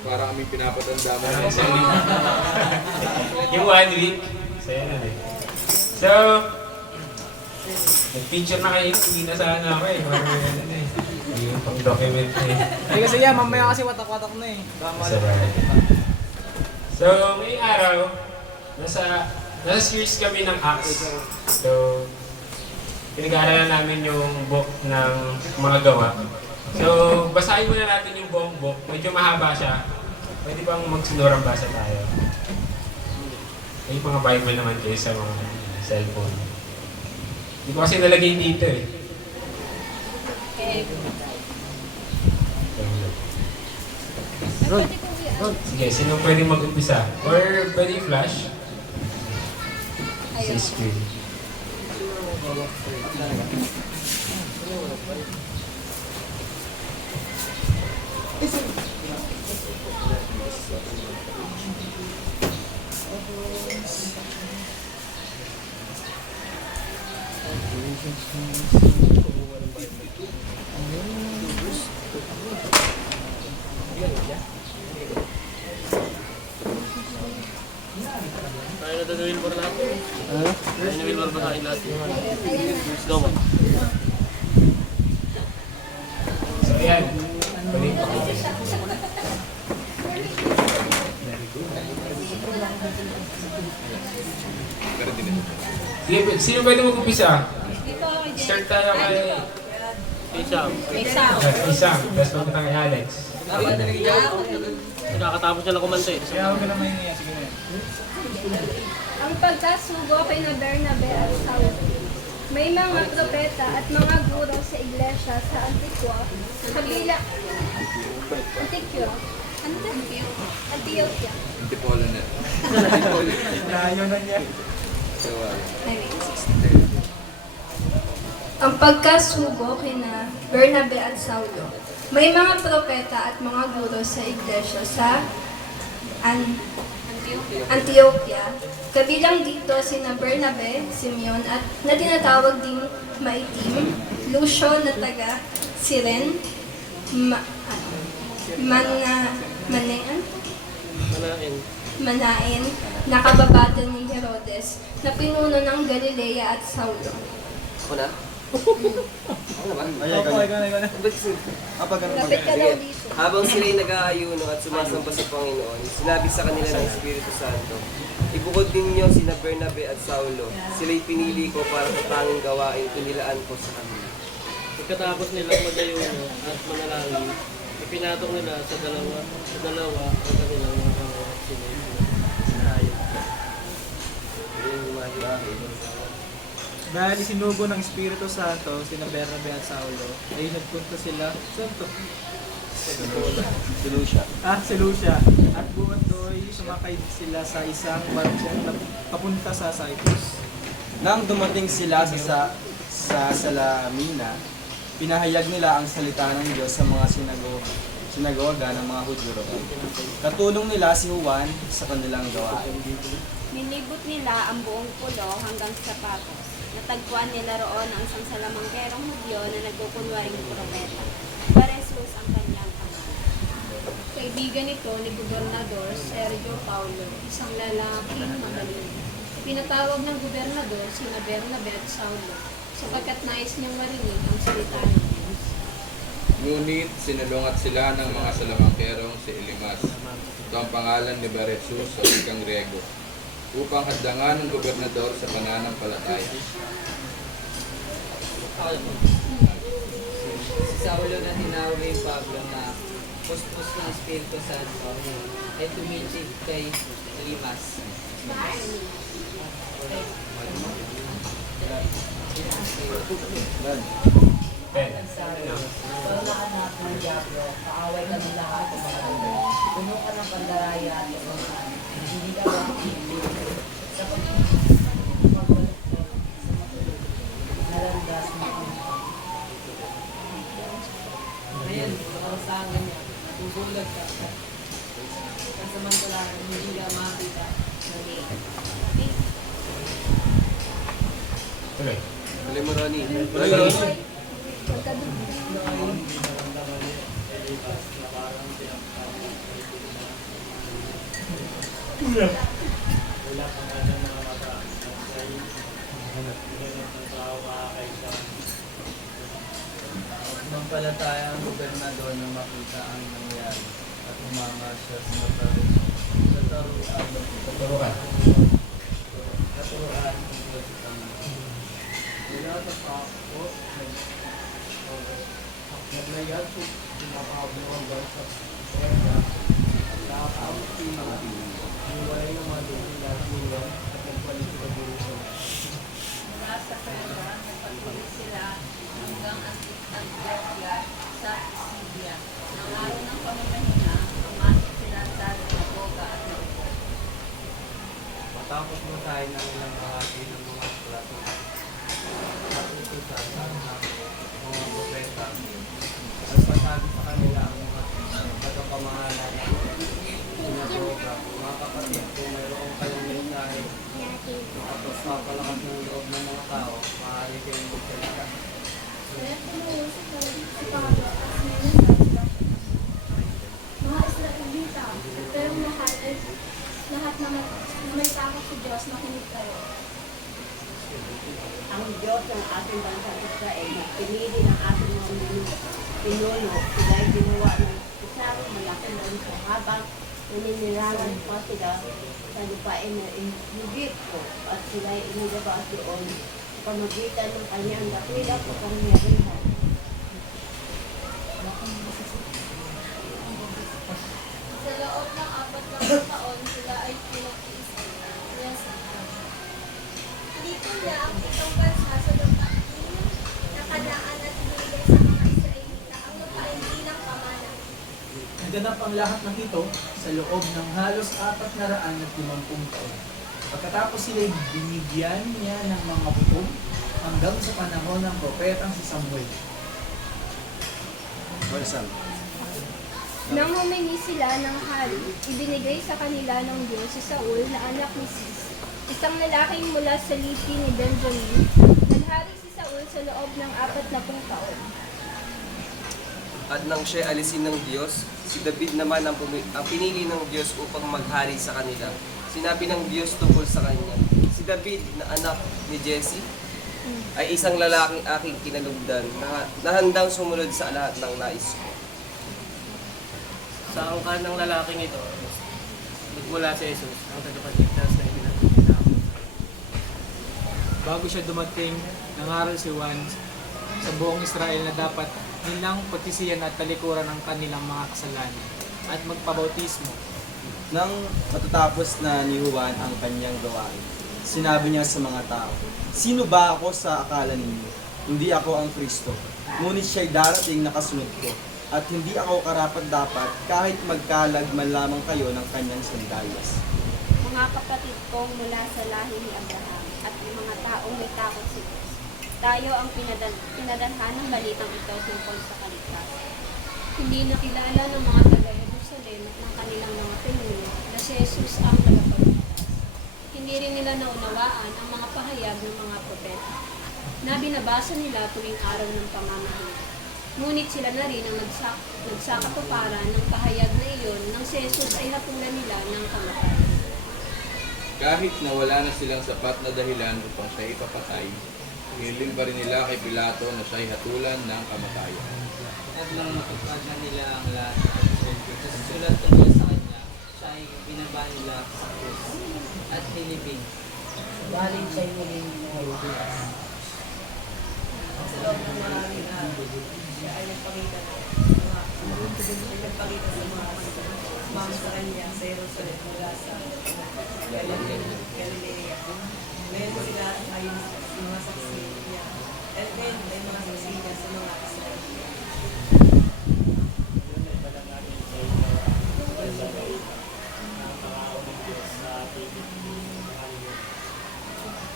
Para kami pinapatanda mo. Yung 1 week. Saya na eh. So, nag-picture na kayo. Hindi na sana ako eh. Parang ano na eh. Yung pang-document na eh. Hindi kasi yan, mamaya kasi watak-watak na eh. So, ngayong araw, nasa series kami ng Acts. So, pinag-aaralan namin yung book ng mga gawa. So, basahin muna natin yung buong book. Medyo mahaba siya. Pwede pang magsunurang basa tayo. May mga Bible naman kayo sa mga cellphone. Hindi ko kasi nalagay dito eh. Sige, sino pwede mag-umpisa? Or pwede i-flash? Sa screen. Kaya na doon Wilbur lahat. Kaya na Wilbur ba sa akin lahat? Let's go. So, ayan. Pwede ipakita. Sige, sino pwede mag-umpisa? Start tayo kay Isang. Isang, tapos pagkatang kay Alex. Nakakatapos siya na kumanta eh. Kaya huwag ka na mahingi. Sige na. Ang pagkasugo kay na Bernabe at Saulo. May mga propeta at mga guro sa iglesia sa Antigua, kabila Antigua, Antioquia. Antipolo na. Layo na niya. So, Ang pagkasugo kina Bernabe at Saulo. May mga propeta at mga guro sa iglesia sa Antioquia. Kabilang dito sina Bernabe, Simeon at na tinatawag ding Maitim, Lucio na taga Siren, Manaen, nakababata ni Herodes, na pinuno ng Galilea at Saulo. Ako na? Lapit ka daw dito. Habang sila'y nag-aayuno at sumasamba sa Panginoon, sinabi sa kanila ng Espiritu Santo, ibukod ninyo sina Bernabe at Saulo. Sila'y pinili ko para sa tanging gawain inilaan ko sa kanila. Pagkatapos nilang mag-ayuno at manalangin, ipinatong nila sa dalawa ang kanilang mga kawa at sinayang. Dahil isinugo ng Espiritu Santo, sina Bernabe at Saulo, ay nagpunta sila sa Seleucia. At buwan do'y sumakay sila sa isang barkong na papunta sa Cyprus. Nang dumating sila sa Salamina, pinahayag nila ang salita ng Diyos sa mga sinagoga ng mga Hudyo roon. Katulong nila si Juan sa kanilang gawain. Ninibot nila ang buong pulo hanggang sa Patos. Natagpuan nila roon ang isang salamangkerong Hudyo na nagkukunwaring propeta. Paresus ang kanyang pangalan. Kaibigan nito ni Gobernador Sergio Paulo, isang lalaking magaling. Pinatawag ng gobernador sina Bernabe at Saulo sapagkat nais niyang marinig ang salita ng Diyos. ngunit sinulungat sila ng mga salamangkerong si Elimas. Ito ang pangalan ni Baresus sa wikang Griego, upang hadlangan ng gobernador sa pananampalataya. Si Saulo na tinawag ni Pablo na puspos ng Espiritu Santo ay tumitig kay Elimas. Parulaan natin ng Diablo, kaaway ka ng lahat ng mga dulo. Puno ka ng pandaraya at kasamaan. Hindi ka ba pinili sa pagbalik sa matulog. Nalandas mo ang ngayon, makasasangan niya, tubulag ka. Kasamantalaan, hindi ka makakita. Okay. Tuloy mo, Ronnie. Wala pa nga ng mga mata. Dahil hinanap ng tao makakaisa. Mampalataya ang gobernador na makita ang nangyari at umanga siya sa katuruan. Katuruan ng Diyos ang Mula sa pako, naglayad po pinapabungan sa pwede at nakakapag iwalay ng mga dinilang at nagpalit sa Jerusalem. Mula sa pera, nagpatuloy sila hanggang Antioquia sa Pisidia. Nang araw ng pamamahinga, pumasok sila sa sinagoga at naupo. Matapos mo tayo ng ilang bahagi ng mga sulat at utusan at ng mga propeta, nagpasabi sa kanila ang mga katapamahalan ng sinagoga. Mga kapatid, kung mayroon kayong mensahe at mapalakas ng loob ng mga tao, maaari kayong magsalita. Mga Israelita, pero lahat na may takot sa Diyos, makinig kayo. Ang Diyos ng ating bansa Israel na pinili ng ating mga pinuno, sila ay ginawa ng isang malaking bansa habang naninirahan pa sila sa lupain na Egypto at sila ay inilabas doon sa pamagitan ng kanyang dakilang kapangyarihan. Sa loob ng 4 taon, sila ay pinag-iisip. Dito niya ang itong bansa sa lupain na Kanaan at binigay sa mga Israelita ang lupain bilang pamana. Naganap ang lahat ng ito sa loob ng halos 450 taon. Pagkatapos sila binigyan niya ng mga hukom hanggang sa panahon ng propetang si Samuel. Nang humingi sila ng hari, ibinigay sa kanila ng Diyos si Saul na anak ni Cis, isang lalaking mula sa lipi ni Benjamin. Naghari si Saul sa loob ng 40 taon. At nang siya alisin ng Diyos, si David naman ang pinili ng Diyos upang maghari sa kanila. Sinabi ng Diyos tungkol sa kanya, si David na anak ni Jesse ay isang lalaking aking kinalugdan na handang sumunod sa lahat ng nais ko. Sa angkan ng lalaking ito, nagmula si Jesus, ang tagapagligtas na ipinakita. Bago siya dumating, nangaral si Juan sa buong Israel na dapat nilang pagtisiyan at talikuran ang kanilang mga kasalanan at magpabautismo. Nang matatapos na ni Juan ang kanyang gawain, sinabi niya sa mga tao, "Sino ba ako sa akala ninyo? Hindi ako ang Kristo, ngunit siya'y darating na kasunod ko, at hindi ako karapat-dapat kahit magkalag man lamang kayo ng kanyang sandalyas." Mga kapatid kong mula sa lahi ni Abraham at ng mga taong may takot sa Diyos, tayo ang pinadalhan ng balitang ito tungkol sa kaligtasan. Hindi nakilala ng mga taga-Jerusalem at ng kanilang mga pinuno na si Jesus ang tagapagligtas. Hindi rin nila naunawaan ang mga pahayag ng mga propeta na binabasa nila tuwing araw ng pamamahinga. Ngunit sila na rin ang nagsakatuparan ng pahayag na iyon nang si Jesus ay hatulan nila ng kamatayan. Kahit na wala na silang sapat na dahilan upang siya ipapatay, hiling pa rin nila kay Pilato na siya ay hatulan ng kamatayan. At nang matupad na nila ang lahat sa sulat tungkol sa kanya, siya ay binaba nila sa krus at nilibing. Galing siya'y muling nahulihan. Sa loob ng maraming araw, siya ay nagpakita sa mga sumama sa kanya sa Jerusalem mula sa Galilea. Ngayon sila ay mga saksi niya. At ngayon ay mga saksi niya sa mga Israelita.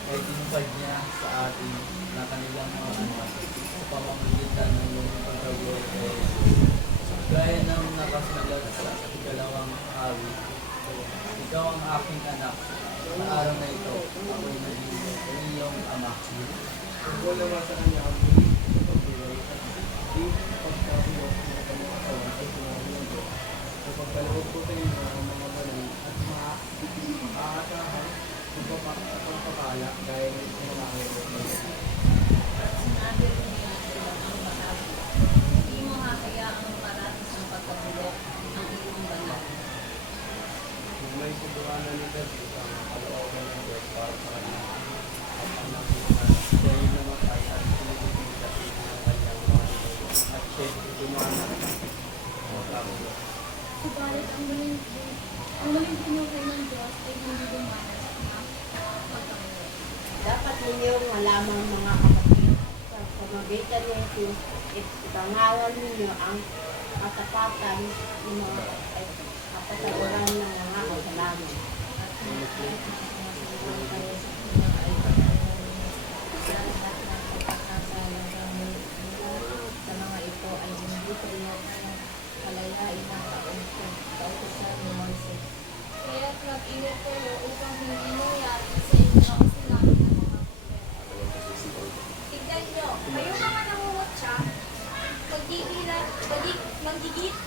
Ay tinupad niya sa atin na kanilang mga anak sa pamamagitan ng iyong pagkabuhay kay Jesus. Gaya ng nakasulat sa ikalawang awi, ikaw ang aking anak, sa araw na ito, ako'y naging iyong ama. Tungkol naman sa kanya ang pagpapilay at di pagkabulok ng kanyang katawan ay sinabi ng Diyos. Sa pagkaloob ko sa inyo ang mga banal at paatahan, pagpapala, gaya ng mga At sinabi rin niya sila ang masabi, hindi mo hahayaang marating ang pagkabulok ng iyong banal. May subuanan ni David ang kalooban ng Diyos para sa kanya. At ang nakita, siya ay namatay at pinipigil David ng kanyang mga ninuno. At siya ay dumanak ang kamulo. Subalit ang muling pinuhay ng Diyos ay hindi dumanas ng pagkamulo. Dapat ninyong malaman mga kapatid, sa pamagitan ni Jesus, ipangaral ninyo ang katapatan ng mga kapatawaran ng mga kasalanan. Sa mga ito ay hindi kayo kalayain ng kautusan ni Moises. Kaya't mag-ingat kayo upang hindi mangyari sa inyo ang sinabi ng mga propeta. Tignan nyo, kayong mga nangungutya,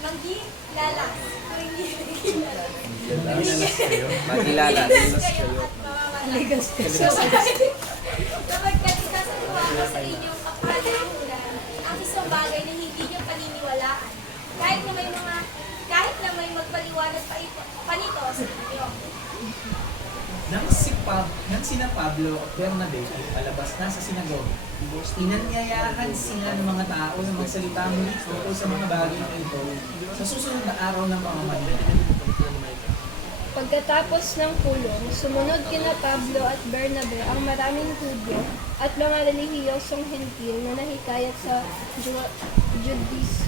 manggigilalas. Magilalas. Kayo at mamamalas. Kapag kasasaliwala sa inyong kapalimutan, ang isang bagay na hindi nyo paniniwalaan, kahit na may magpaliwanag pa nito sa inyo. Nang sina Pablo at Bernabe ay palabas na sa sinagoga, inanyayahan sila ng mga tao na magsalita muli tungkol sa mga bagay na ito sa susunod na araw ng pamamahinga. Pagkatapos ng kulong, sumunod kina Pablo at Bernabe ang maraming Hudyo at mga relihiyosong hentil na nahikayat sa Judaism.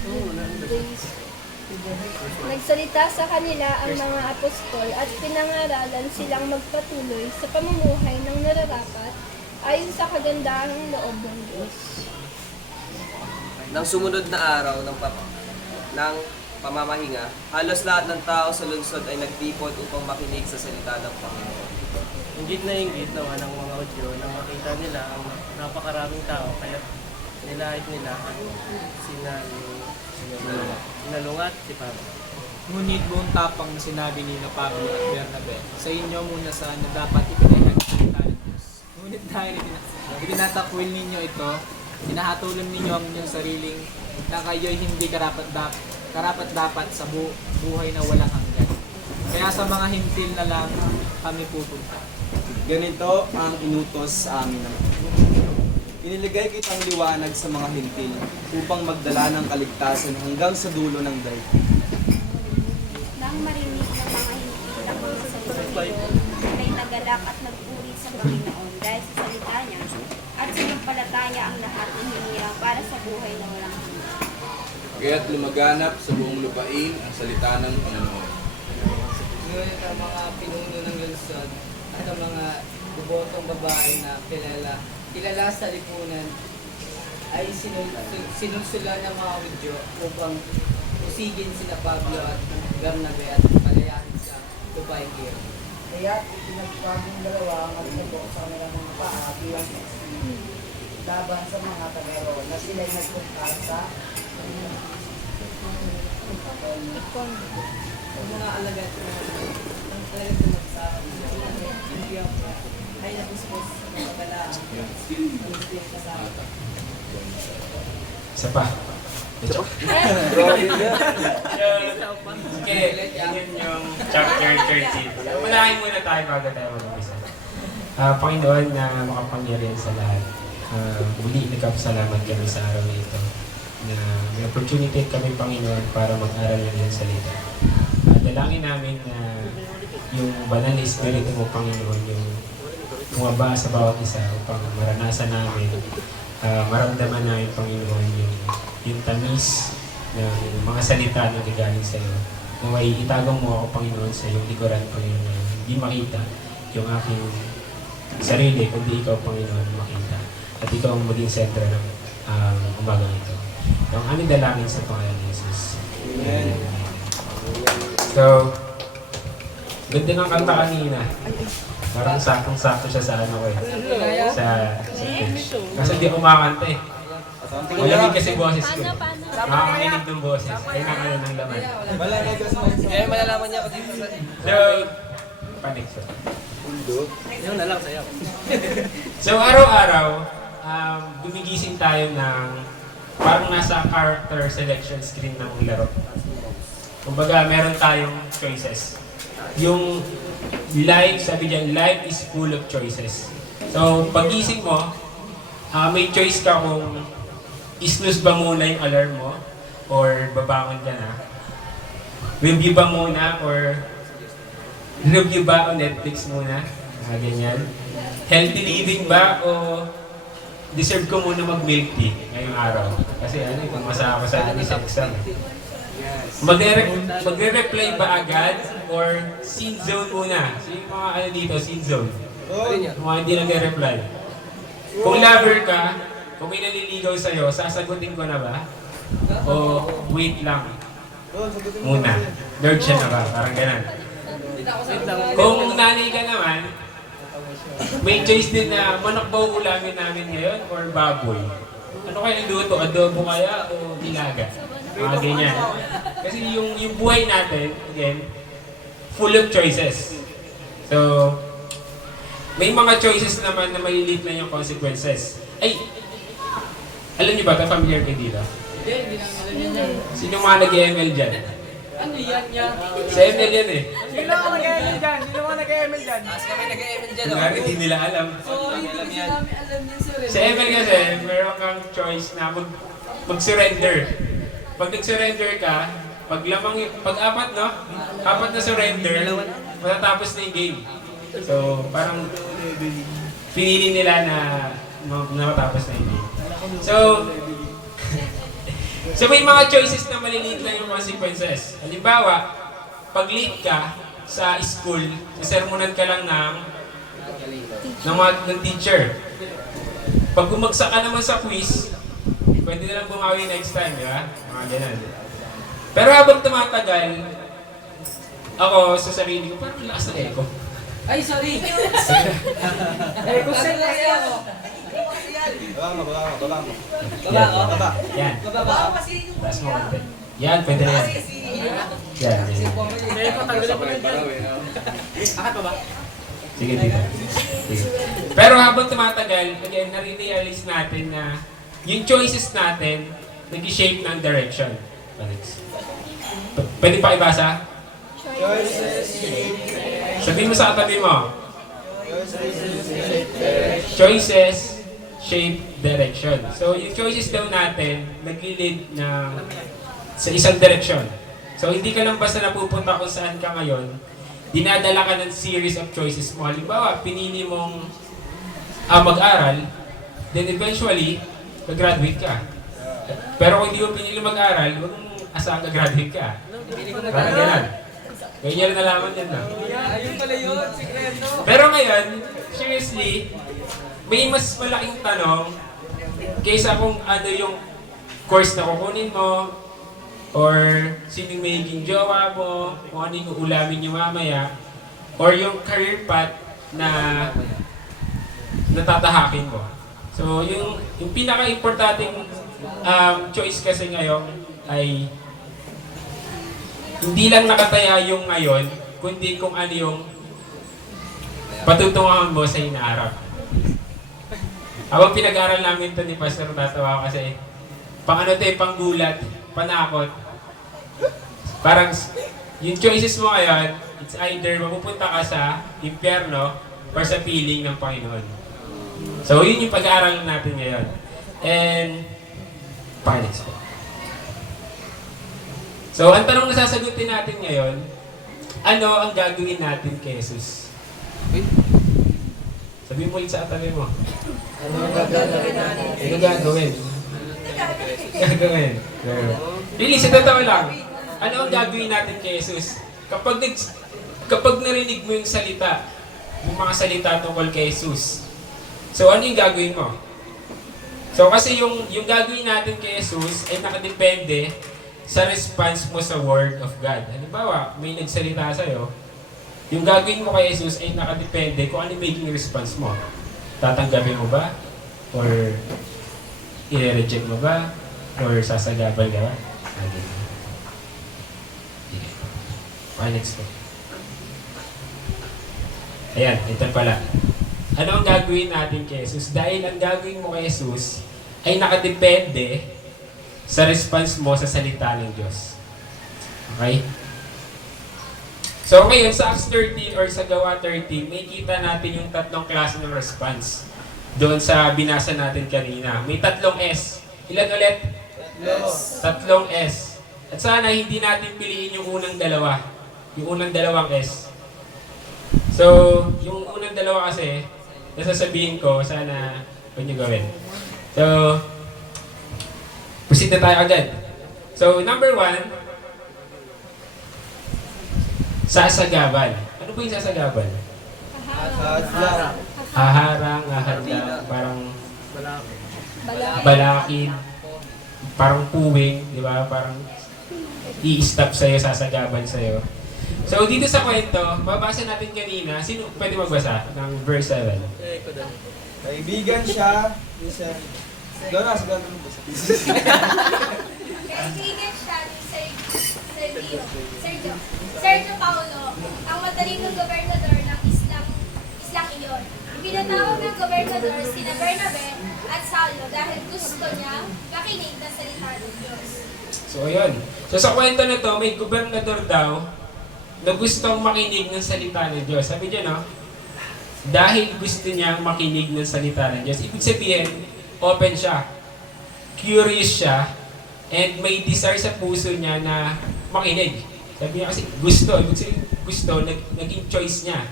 Nagsalita sa kanila ang mga apostol at pinangaralan silang magpatuloy sa pamumuhay ng nararapat ayon sa kagandahang loob ng Diyos. Nang sumunod na araw ng pamamahinga, halos lahat ng tao sa lungsod ay nagtipon upang makinig sa salita ng Panginoon. Inggit na inggit naman ng mga Hudyo nang makita nila ang napakaraming tao kaya nilait nila at sinalungat si Pablo. Ngunit buong tapang na sinabi ni na Pablo at Bernabe, sa inyo muna sana dapat ipinahayag ang salita ng Diyos. Ngunit dahil itinatakwil ninyo ito, hinahatulan ninyo ang inyong sariling na kayo'y hindi karapat-dapat sa buhay na walang hanggan. Kaya sa mga hintil na lang kami pupunta. Ganito ang inutos sa amin ng Iniligay kitang liwanag sa mga hintil upang magdala ng kaligtasan hanggang sa dulo ng daigdig. Nang marinig ng mga hintil ang mga salita nito, sila'y nagalak at nagpuri sa Panginoon dahil sa salita niya at sinampalataya ang lahat ng hinirang para sa buhay na walang hanggan. Kaya't lumaganap sa buong lupain ang salita ng Panginoon. Ngunit ang mga pinuno ng lungsod at ang mga bubotong babae na kilala sa lipunan ay sinulsulan ng mga Hudyo upang usigin sina Pablo at Bernabe at palayahin sa lupaing iyon. Kaya ipinagpagong dalawa ang magsabok sa kanilang mga paa bilang laban sa mga tagaro na sila'y nagpunta sa Mga alagad na magsabi ay napuspos sa mga galaan. Kasama. Isa pa. Okay, yun yung chapter 13. Unahin muna tayo bago tayo mag-umpisa. Panginoon na makapangyarihan sa lahat. Muli nagkapasalamat kami sa araw na ito na may opportunity kami, Panginoon, para mag-aral ng iyong salita. Dalangin namin na yung banal na Espiritu mo, Panginoon, yung bumaba sa bawat isa upang maranasan namin, maramdaman namin, Panginoon, yung tamis ng mga salita na galing sa iyo. Naway itagong mo ako, Panginoon, sa iyong likuran, Panginoon, hindi makita yung aking sarili, kundi ikaw, Panginoon, makita. At ikaw ang maging sentro ng umagang ito. Ang aming dalangin sa Panginoon Jesus. Amen. So, ganda ng kanta kanina. Parang sakong-sakto siya sa ano ko eh. Sa pitch. Kasi hindi kumakanta eh. Malamig kasi boses ko eh. Makakakinig ng boses. Ay nakano ng laman. Malalaman niya kasi malalaman niya kasi So, Panext po. Yun na lang sa'yo. So araw-araw, gumigising tayo ng parang nasa character selection screen ng laro. Kumbaga, meron tayong choices. Yung life, sabi diyan, life is full of choices. So, pagising mo, may choice ka kung isnooze ba muna yung alarm mo or babangon ka na. Review ba muna or review ba o Netflix muna? Ganyan. Healthy living ba o deserve ko muna mag-milk tea ngayong araw? Kasi ano, kung masama sa exam. Magre-reply ba agad or scene zone muna? So yung mga ano dito, scene zone. Yung mga hindi nagre-reply. Kung lover ka, kung may naliligaw sa'yo, sasagutin ko na ba? O wait lang muna? Virgin na ba? Parang ganun. Kung nanay ka naman, may choice din na manok ba ulamin namin ngayon or baboy? Ano kaya luto? Adobo kaya o nilaga? Mga ganyan. Kasi yung buhay natin, again, full of choices. So, may mga choices naman na maliliit na yung consequences. Ay, alam niyo ba ito? Familiar kayo dito? Hindi namin alam yan. Sino mga nag-ML dyan? Ano yan yan? Sa ML yan eh. Sino ako nag-ML dyan? Sino ako nag-ML dyan? Taas kami nag-ML dyan, Kung hindi nila alam. So, hindi kasi namin alam yan, sir. Sa ML kasi, meron kang choice na mag-surrender. Pag nag-surrender ka, pag-apat, no? Apat na surrender, matatapos na yung game. So, parang pinili nila na matapos na yung game. So may mga choices na maliliit lang yung consequences. Halimbawa, pag late ka sa school, sermonan ka lang ng teacher. Pag bumagsak ka naman sa quiz, pwede na lang bumawi next time, di ba? Mga ganun. Pero habang tumatagal, ako sa sarili ko, parang lakas na echo. Ay, sorry. Kung saan na ako? Baba mo. Baba. Yan. Baba. Taas mo konti. Yan, pwede na yan. Yan. Kaya patanggalin ko na dyan. Akat pa ba? Sige, dito. Sige. Pero habang tumatagal, again, nare-realize natin na yung choices natin, nag-shape ng direction. Pwede pa ibasa? Sabihin mo sa katabi mo. Choices shape direction. So, yung choices daw natin, nag-lead sa isang direction. So, hindi ka lang basta napupunta kung saan ka ngayon, dinadala ka ng series of choices mo. Halimbawa, pinili mong mag-aral, then eventually, mag-graduate ka. Pero kung hindi mo pinili mag-aral, huwag mong asahan ka-graduate ka. Parang ganun. Ganyan rin nalaman yan na. Ayun pala yun, sikreto. Pero ngayon, seriously, may mas malaking tanong kaysa kung ano yung course na kukunin mo, or sino yung magiging jowa mo, kung ano yung ulamin nyo mamaya, or yung career path na natatahakin mo. So, yung pinaka-importanting choice kasi ngayon ay hindi lang nakataya yung ngayon, kundi kung ano yung patutunguhan mo sa hinaharap. Habang pinag-aral namin ito ni Pastor, tatawa ko kasi pang gulat, panakot. Parang yung choices mo ngayon, it's either mapupunta ka sa impyerno or sa piling ng Panginoon. So yun yung pag-aaral natin ngayon. And, next po. So, ang tanong na sasagutin natin ngayon, ano ang gagawin natin kay Jesus? Sabihin mo ulit sa atabi mo. Ano ang gagawin natin? Ano gagawin? Gagawin. Really, sa totoo lang, ano ang gagawin natin kay Jesus? Kapag narinig mo yung salita, yung mga salita tungkol kay Jesus, so ano yung gagawin mo? So, kasi yung gagawin natin kay Jesus ay nakadepende sa response mo sa Word of God. Halimbawa, may nagsalita sa'yo, yung gagawin mo kay Jesus ay nakadepende kung ano yung maging response mo. Tatanggapin mo ba? Or i-reject mo ba? Or sasagabal ka ba? Next po. Ayan, ito pala. Ano ang gagawin natin kay Jesus? Dahil ang gagawin mo kay Jesus ay nakadepende sa response mo sa salita ng Diyos. Okay? So ngayon, sa Acts 13 or sa Gawa 13, may kita natin yung tatlong klase ng response. Doon sa binasa natin kanina. May tatlong S. Ilan ulit? Tatlong S. At sana hindi natin piliin yung unang dalawa. Yung unang dalawang S. So, yung unang dalawa kasi, nasasabihin ko, sana huwag nyo gawin. So, proceed na tayo agad. So, number 1, sasagabal. Ano po yung sasagabal? Haharang, ahadlang, parang balakid, parang puwing, di ba? Parang i-stop sa'yo, sasagabal sa'yo. So, dito sa kwento, babasa natin kanina, sino pwede magbasa ng verse 7? Kaibigan siya, doon na, siguro mo basta. Kaibigan siya ni Sergio Paulo, ang matalinong gobernador ng Islang iyon. Pinatawag ng gobernador sina Bernabe at Saulo dahil gusto niya makinig ng salita ng Diyos. So, ayun. So, sa kwento na to, may gobernador daw na gustong makinig ng salita ng Diyos. Sabi niya, no? Dahil gusto niyang makinig ng salita ng Diyos. Ibig sabihin, open siya. Curious siya. And may desire sa puso niya na makinig. Sabi niya kasi gusto. Ibig sabihin, gusto, naging choice niya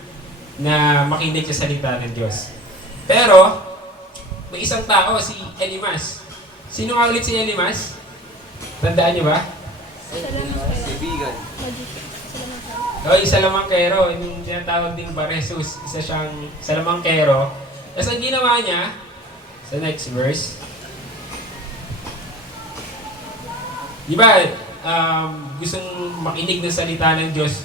na makinig sa salita ng Diyos. Pero, may isang tao, si Elimas. Sino nga ulit si Elimas? Tandaan niyo ba? Kaibigan. Yung salamangkero, yung tinatawag ding Bar-Jesus, isa siyang salamangkero. Tapos ang ginawa niya, sa next verse, di ba, gustong makinig ng salita ng Diyos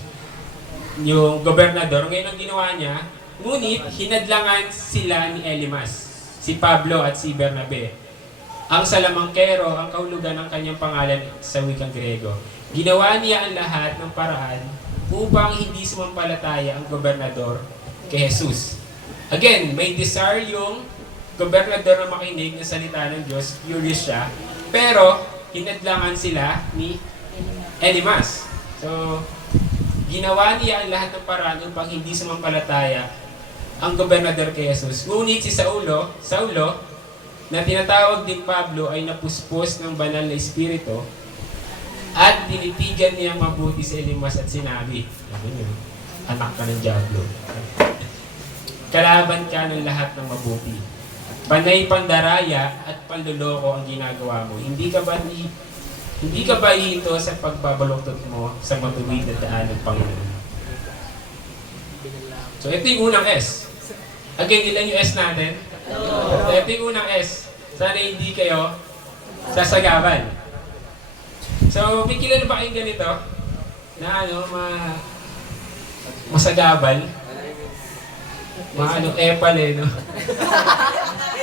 yung gobernador, ngayon ang ginawa niya, ngunit hinadlangan sila ni Elimas, si Pablo at si Bernabe. Ang salamangkero, ang kahulugan ng kanyang pangalan sa wikang Grego. Ginawa niya ang lahat ng paraan upang hindi sumampalataya ang gobernador kay Jesus. Again, may desire yung gobernador na makinig ng salita ng Diyos, curious siya, pero hinadlangan sila ni Elimas. So, ginawa niya ang lahat ng paraan upang hindi sumampalataya ang gobernador kay Jesus. Ngunit si Saulo, na tinatawag din Pablo, ay napuspos ng banal na espiritu at dinitigan niyang mabuti si Elimas at sinabi, anak ka ng diablo. Kalaban ka ng lahat ng mabuti. Panay pandaraya at panluloko ang ginagawa mo. Hindi ka ba hito sa pagbabaluktot mo sa matuwid na daan ng Panginoon? So ito yung unang S. Again, ilan yung S natin? So ito yung unang S. Sana hindi kayo sasagaban. So, may kilala ba kayong ganito? Na masagabal? Epal no?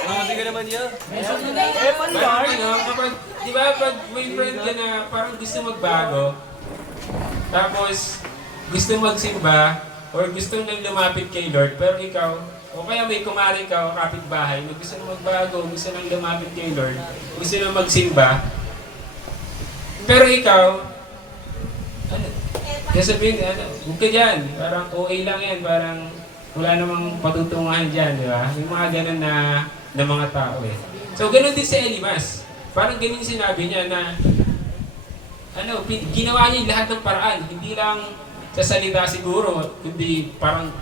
Hindi ka naman yun. Epal yard. Kapag, di ba, pag may friend ka na parang gusto magbago, tapos gusto magsimba, or gusto nang lumapit kay Lord, pero ikaw, o kaya may kumari ka o kapitbahay, na gusto nang magbago, gusto nang lumapit kay Lord, gusto nang magsimba, pero ikaw, kaya sabihin, huwag ka dyan, parang OA lang yan, parang wala namang patutunguhan dyan, di ba? Yung mga ganun na mga tao eh. So, ganun din si Elimas. Parang ganun sinabi niya na, ginawa niya lahat ng paraan, hindi lang sa salita siguro, kundi parang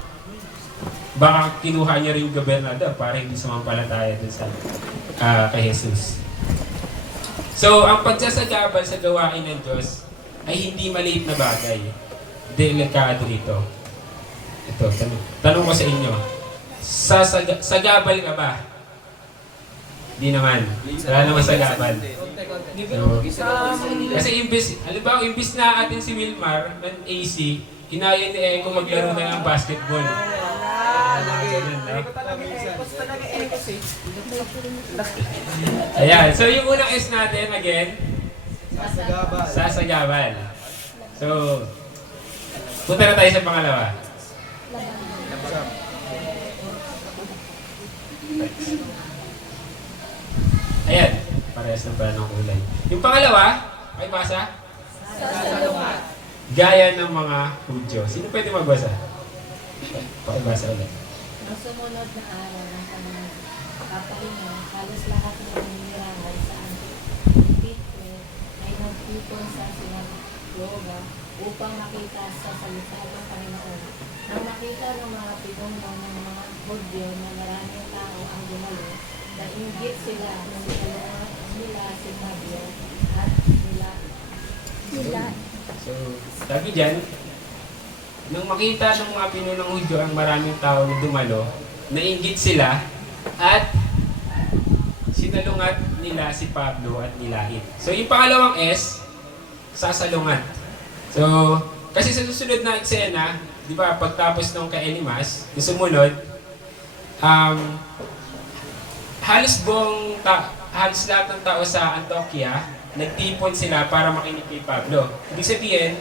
baka kinuha niya rin yung gobernador para hindi sumampalataya dun sa kay Jesus. So, ang pagsasagabal sa gawain ng Diyos ay hindi maliit na bagay. Delikado ito. Ito, tanong ko sa inyo. Sagabal ka ba? Hindi naman. Wala naman sagabal. So, kasi imbis na atin si Wilmar ng AC, inaya ni Eko maglaro na ng basketball. Ayan, so yung unang S natin, again, sasagabal. So, punta na tayo sa pangalawa. Ayan, parehas na pala ng kulay. Yung pangalawa, ay basa? Gaya ng mga Hudyo. Sino pwede magbasa? Pakibasa ulit. Ang sumunod na araw ng kanilang kapahinga, halos lahat ng naninirangan sa Antipatri ay nagtipon sa sinagoga upang makita sa salita ng Panginoon. Nang makita ng mga pinuno ng mga Hudyo na maraming tao ang dumalo, nainggit sila nang nilungat nila si Pablo at nila. So, sabi dyan, nang makita ng mga pinunong Hudyo ang maraming tao na dumalo, nainggit sila at sinalungat nila si Pablo at nilahit. So, yung pangalawang S, sasalungat. So, kasi sa susunod na eksena, di ba, pagtapos ng kay Elimas, yung sumunod, halos lahat ng tao sa Antioquia, nagtipon sila para makinig kay Pablo. Ibig sabihin,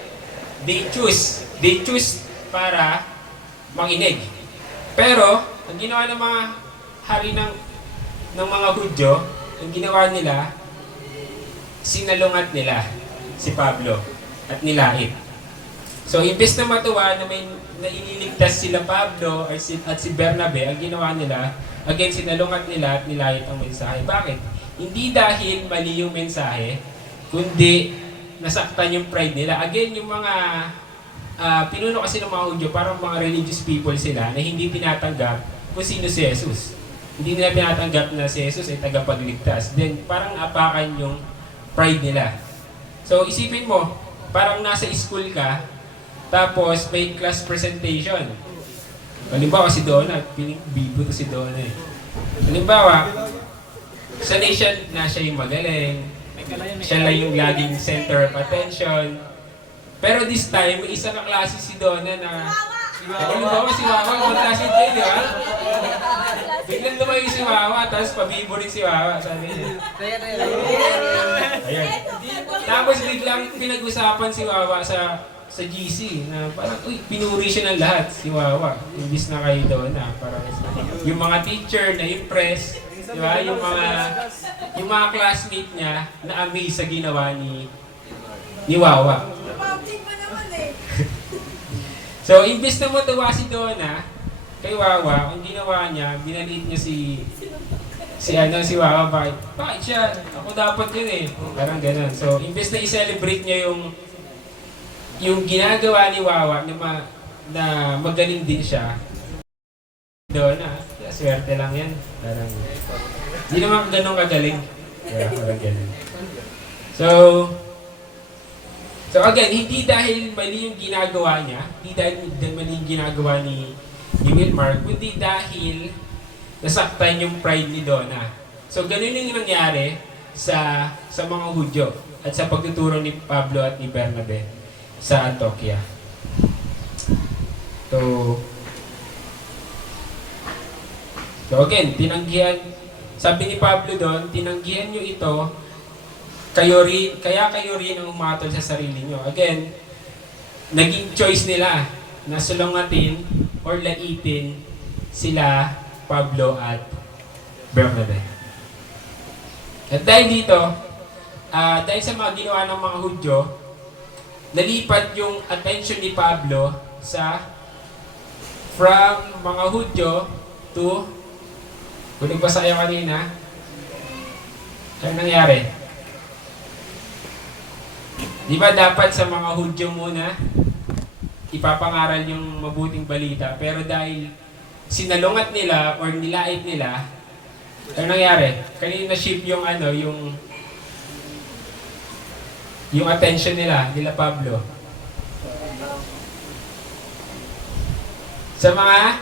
they choose para makinig. Pero, ang ginawa ng mga hari ng mga Hudyo, ang ginawa nila, sinalungat nila si Pablo at nilait. So, imbes na matuwa na may naililigtas sila Pablo at si Bernabe, ang ginawa nila, again, sinalungat nila at nilait ang mensahe. Bakit? Hindi dahil mali yung mensahe, kundi nasaktan yung pride nila. Again, yung mga pinuno kasi ng mga Hudyo, parang mga religious people sila na hindi tinatanggap kung sino si Jesus. Hindi nila tinatanggap na si Jesus ay tagapagligtas. Then, parang apakan yung pride nila. So, isipin mo, parang nasa school ka, tapos may class presentation. Halimbawa si Donna, piling bibo to si Donna eh. Halimbawa, sanay siya na siya yung magaling, siya lang yung laging center of attention. Pero this time, may isa na klase si Donna na, halimbawa si Wawa, magkasin kayo, di ba? Biglang lumayo si Wawa, tapos pabibo rin si Wawa, sabi niya. Ayan. Tapos biglang pinag-usapan si Wawa sa GC na parang, uy, pinuri siya ng lahat si Wawa. Imbis na kayo doon na parang yung mga teacher na impress, di ba? Yung mga classmate niya na amaze sa ginawa ni Wawa. So, imbis na matuwa si Donna kay Wawa, ang ginawa niya, binaliit niya si Wawa, bakit siya? Ako dapat yun eh. Parang ganun. So, imbes na i-celebrate niya yung ginagawa ni Wawa na magaling din siya, doon swerte lang yan. Parang, hindi naman ganun kagaling. Kaya parang ganun. So again, hindi dahil mali yung ginagawa niya, hindi dahil mali yung ginagawa ni Wilmar, kundi dahil nasaktan yung pride ni Donna. So ganun yung nangyari sa mga Hudyo at sa pagtuturo ni Pablo at ni Bernabe sa Antioquia. So again, sabi ni Pablo doon, tinanggihan nyo ito, kaya kayo rin ang umatol sa sarili nyo. Again, naging choice nila na sulungatin or laitin sila Pablo at Bernabe. At dahil dito, dahil sa mga ginawa ng mga Hudyo, nalipat yung attention ni Pablo from mga Hudyo to, kung nagbasa kayo kanina, ano nangyari? Di ba dapat sa mga Hudyo muna ipapangaral yung mabuting balita, pero dahil sinalungat nila or nilait nila, ano nangyari? Kanina na-shift yung yung attention nila Pablo sa mga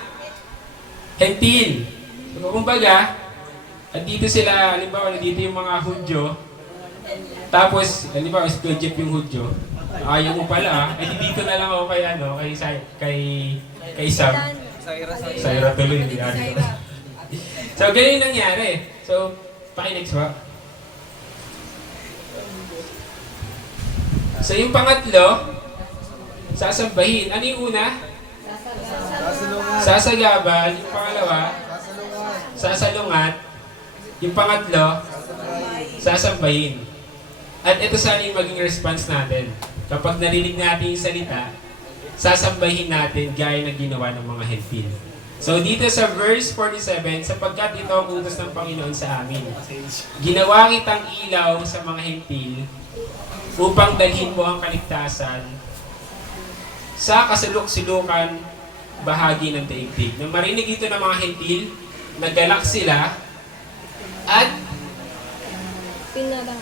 Hentil. So, kumbaga, dito sila, halimbawa, dito yung mga Hudyo, tapos, halimbawa, school jeep yung Hudyo, ayaw mo pala, dito na lang ako kay Sam. Saira tuloy, hindi So, ganyan yung nangyari. So, pakinext ba? So, yung pangatlo, sasambahin. Ano yung una? Sasalungat. Sasagabal. Yung pangalawa, sasalungat. Yung pangatlo, sasambahin. At ito sana yung maging response natin. Kapag narinig natin yung salita, sasambahin natin gaya ng ginawa ng mga hentil. So dito sa verse 47, sapagkat ito ang utos ng Panginoon sa amin. Ginawa kitang ilaw sa mga hentil upang dalhin mo ang kaligtasan sa kasuluk-sulukan bahagi ng daigdig. Nang marinig ito ng mga hentil, nagalak sila at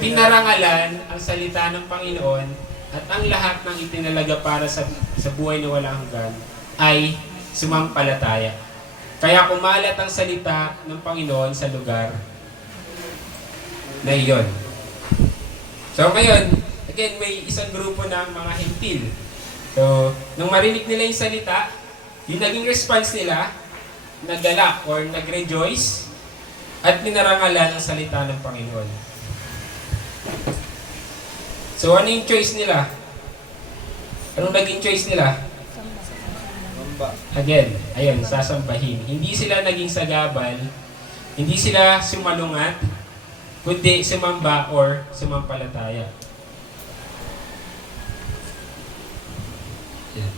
pinarangalan ang salita ng Panginoon at ang lahat ng itinalaga para sa buhay na walang hanggan ay sumampalataya. Kaya kumalat ang salita ng Panginoon sa lugar na iyon. So ngayon, again, may isang grupo ng mga hentil. So, nung marinig nila yung salita, yung naging response nila, naggalak or nag-rejoice at pinarangalan ang salita ng Panginoon. So, ano yung choice nila? Anong naging choice nila? Again, ayun, sasambahin. Hindi sila naging sagabal, hindi sila sumalungat, kundi sumamba or sumampalataya.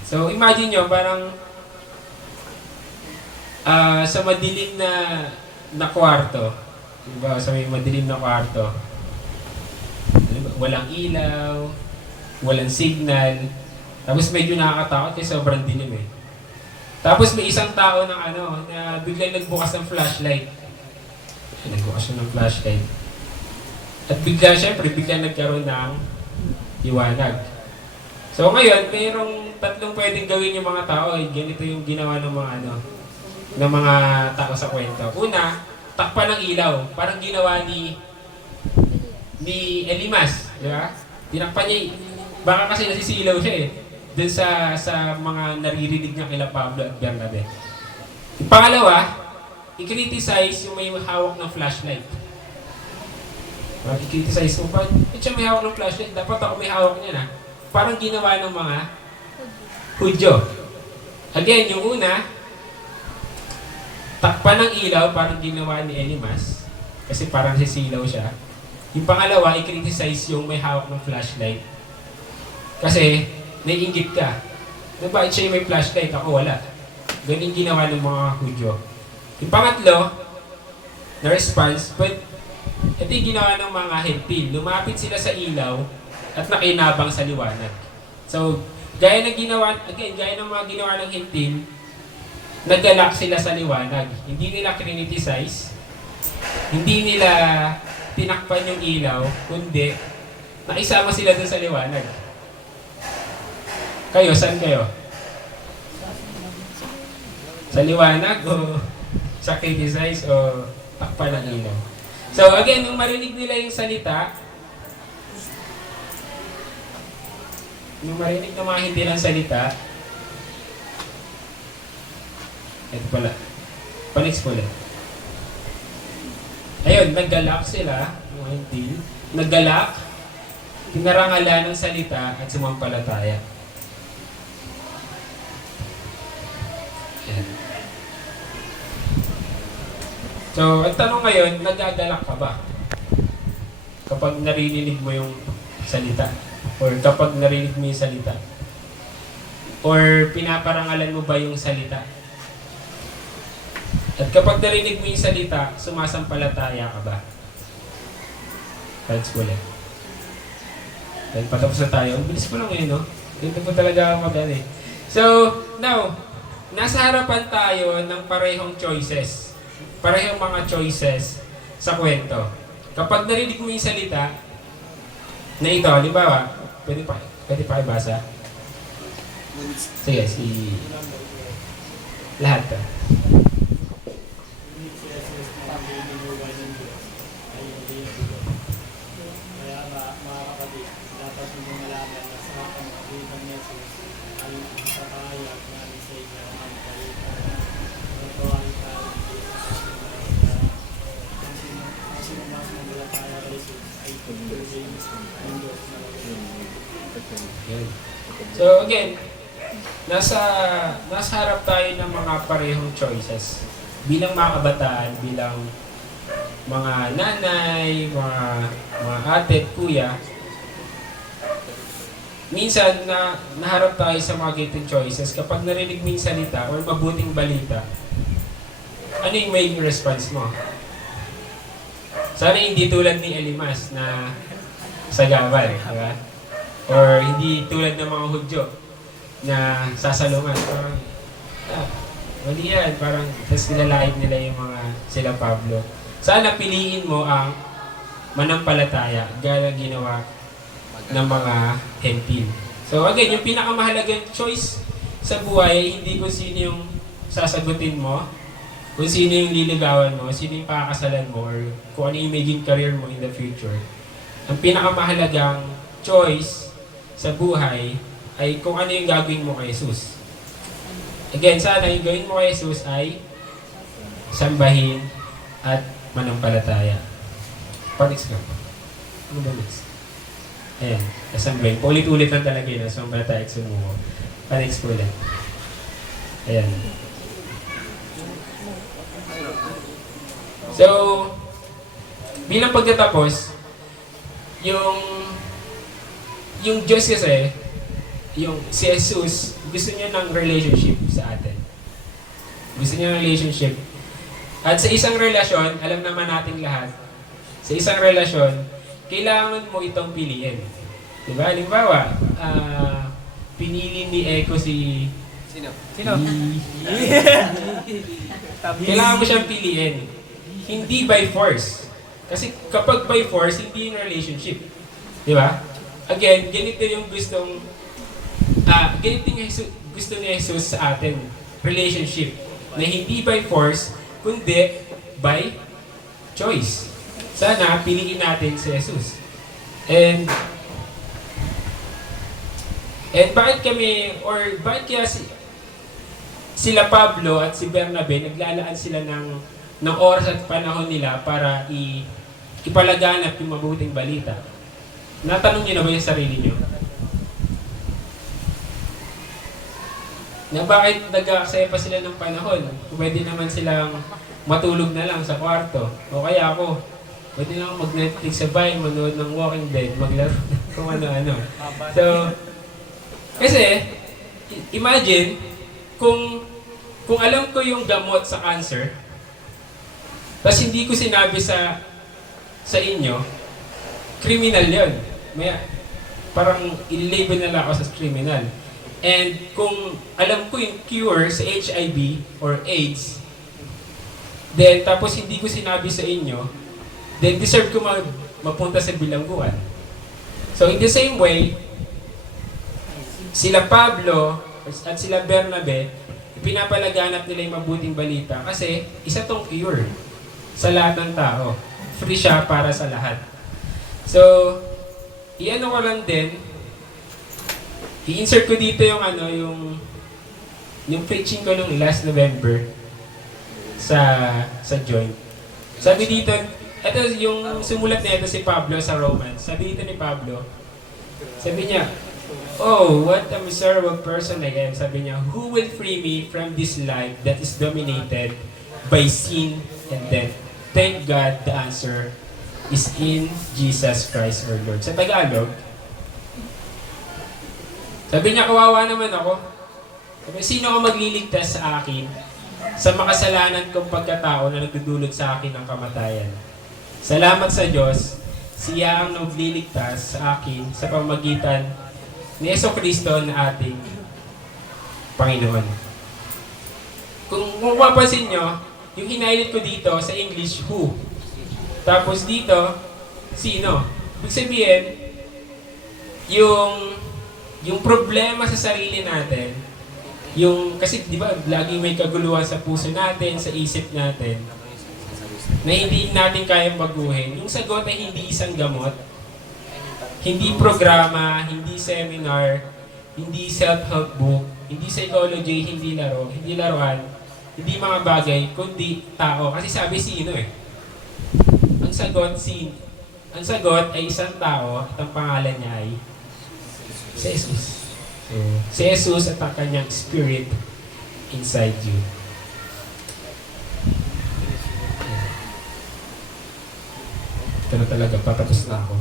So, imagine nyo, parang sa madilim na kwarto, diba, sa may madilim na kwarto, walang ilaw, walang signal, tapos medyo nakakatakot kasi sobrang dilim eh. Tapos may isang tao na biglang nagbukas ng flashlight. Nagbukas siya ng flashlight. At syempre, biglang nagkaroon ng liwanag. So ngayon, mayroong tatlong pwedeng gawin yung mga tao. Ganito yung ginawa ng mga tao sa kwento. Una, takpan ng ilaw. Parang ginawa ni Elimas. Di ba? Tinakpan niya. Baka kasi nasisilaw siya eh. Dun sa mga naririnig niya kila Pablo at Bernabe. Yung pangalawa, i-criticize yung may hawak ng flashlight. I-criticize mo pa, siya may hawak ng flashlight, dapat ako may hawak niya na. Parang ginawa ng mga Hudyo. Again, yung una, takpan ng ilaw, parang ginawa ni Elimas, kasi parang sisilaw siya. Yung pangalawa, i-criticize yung may hawak ng flashlight. Kasi, naiinggit ka. Bakit siya may flashlight? Ako wala. Ganun ginawa ng mga Hudyo. Yung pangatlo, na response, but ito yung ginawa ng mga hentil. Lumapit sila sa ilaw at nakinabang sa liwanag. So, gaya ng mga ginawa ng hentil, naggalak sila sa liwanag. Hindi nila criticize, hindi nila tinakpan yung ilaw, kundi nakisama sila dun sa liwanag. Kayo, saan kayo? Sa liwanag o sa criticize o takpan ng ilaw? So again, nung marinig nila yung salita, nung marinig ng mga hindi lang salita, ito pala, pa-next po ulit. Ayun, naggalak sila, mga hindi, naggalak, pinarangalan ng salita at sumampalataya. So, ang tanong ngayon, nagagalak ka ba? Kapag narinig mo yung salita. Or kapag narinig mo yung salita. Or pinaparangalan mo ba yung salita? At kapag narinig mo yung salita, sumasampalataya ka ba? Friends, ulit. Dahil patapos na tayo. Ang bilis ko lang ngayon, no? Dito po talaga ako mag-ano eh. So, now, nasa harapan tayo ng parehong choices. Parehong mga choices sa kwento. Kapag narinig mo yung salita na ito, halimbawa, pwede pa ibasa? Sige, lahat ka. So again, nasa harap tayo ng mga parehong choices. Bilang mga kabataan, bilang mga nanay, mga ate at kuya, minsan naharap tayo sa mga ganitong choices kapag narinig mo yung salita or mabuting balita. Ano yung magiging response mo? Sana hindi tulad ni Elimas na sagabal, di ba? Or hindi tulad ng mga Hudyo na sasalungan. Parang, mali yan. Parang, tapos nilalait nila yung mga sila Pablo. Sana piliin mo ang manampalataya, gaya ginawa ng mga hentil. So again, yung pinakamahalagang choice sa buhay ay hindi kung sino yung sasagutin mo, kung sino yung liligawan mo, sino yung pakakasalan mo, or kung ano yung maging career mo in the future. Ang pinakamahalagang choice sa buhay ay kung ano yung gagawin mo kay Jesus. Again, sana yung gawin mo kay Jesus ay sambahin at manampalataya. Next ka. Ano ba next? Ayan, kasambahin. Paulit-ulit lang talaga yun. Manampalataya at sumuko. Next po ulit. Ayan. So, bilang pagkatapos, yung Diyos kasi, yung si Jesus, gusto niya ng relationship sa atin. Gusto niya ng relationship. At sa isang relasyon, alam naman natin lahat, sa isang relasyon, kailangan mo itong piliin. Diba? Halimbawa, pinili ni Eko si... Sino? Kailangan mo siyang piliin. Hindi by force. Kasi kapag by force, hindi yung relationship. Diba? Again, ganito yung ganito yung gusto ni Jesus sa atin. Relationship. Na hindi by force, kundi by choice. Sana piliin natin si Jesus. And bakit kaya sila Pablo at si Bernabe naglalaan sila ng oras at panahon nila para ipalaganap yung mabuting balita? Natanong niyo na ba yung sarili niyo? Na bakit nag-aaksaya pa sila ng panahon? Pwede naman silang matulog na lang sa kwarto. O kaya ako, pwede lang mag-Netflix sa bahay, manood ng Walking Dead, maglaro kung ano-ano. So, kasi, imagine, kung alam ko yung gamot sa cancer, tapos hindi ko sinabi sa inyo, criminal yun. Parang i-label na lang ako sa criminal. And kung alam ko yung cure sa HIV or AIDS, then tapos hindi ko sinabi sa inyo, then deserve ko mapunta sa bilangguan. So in the same way, sila Pablo at sila Bernabe, pinapalaganap nila yung mabuting balita kasi isa tong cure sa lahat ng tao. Free siya para sa lahat. So, iano ko lang din, i-insert ko dito yung preaching ko nung last November sa joint. Sabi dito, ito yung sumulat na ito si Pablo sa Romans. Sabi dito ni Pablo, sabi niya, "Oh, what a miserable person I am." Sabi niya, "Who will free me from this life that is dominated by sin and death?" Thank God the answer is in Jesus Christ our Lord. Sa Tagalog, sabi niya, kawawa naman ako. Sabi, sino ang magliligtas sa akin sa makasalanan kong pagkatao na nagdudulot sa akin ng kamatayan? Salamat sa Diyos, siya ang nagliligtas sa akin sa pamagitan ni Jesucristo na ating Panginoon. Kung mapapansin nyo, yung hinighlight ko dito sa English, who. Tapos dito, sino. Ibig sabihin, yung problema sa sarili natin, kasi di ba, lagi may kaguluhan sa puso natin, sa isip natin, na hindi natin kayang baguhin. Yung sagot ay hindi isang gamot, hindi programa, hindi seminar, hindi self-help book, hindi psychology, hindi laruan, hindi mga bagay, kundi tao. Kasi sabi sino eh. Ang sagot ay isang tao at ang pangalan niya ay si Jesus. So, si Jesus at ang kanyang spirit inside you. Ito na talaga, patapos na ako.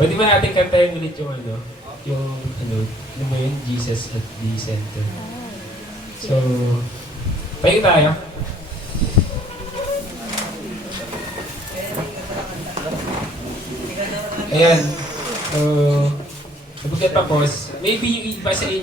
Pwede ba natin kantayin ulit yung ano mo yun, Jesus at the center. So, tayo tayo. Ayan. So, kapag tapos, maybe yung iba sa inyo,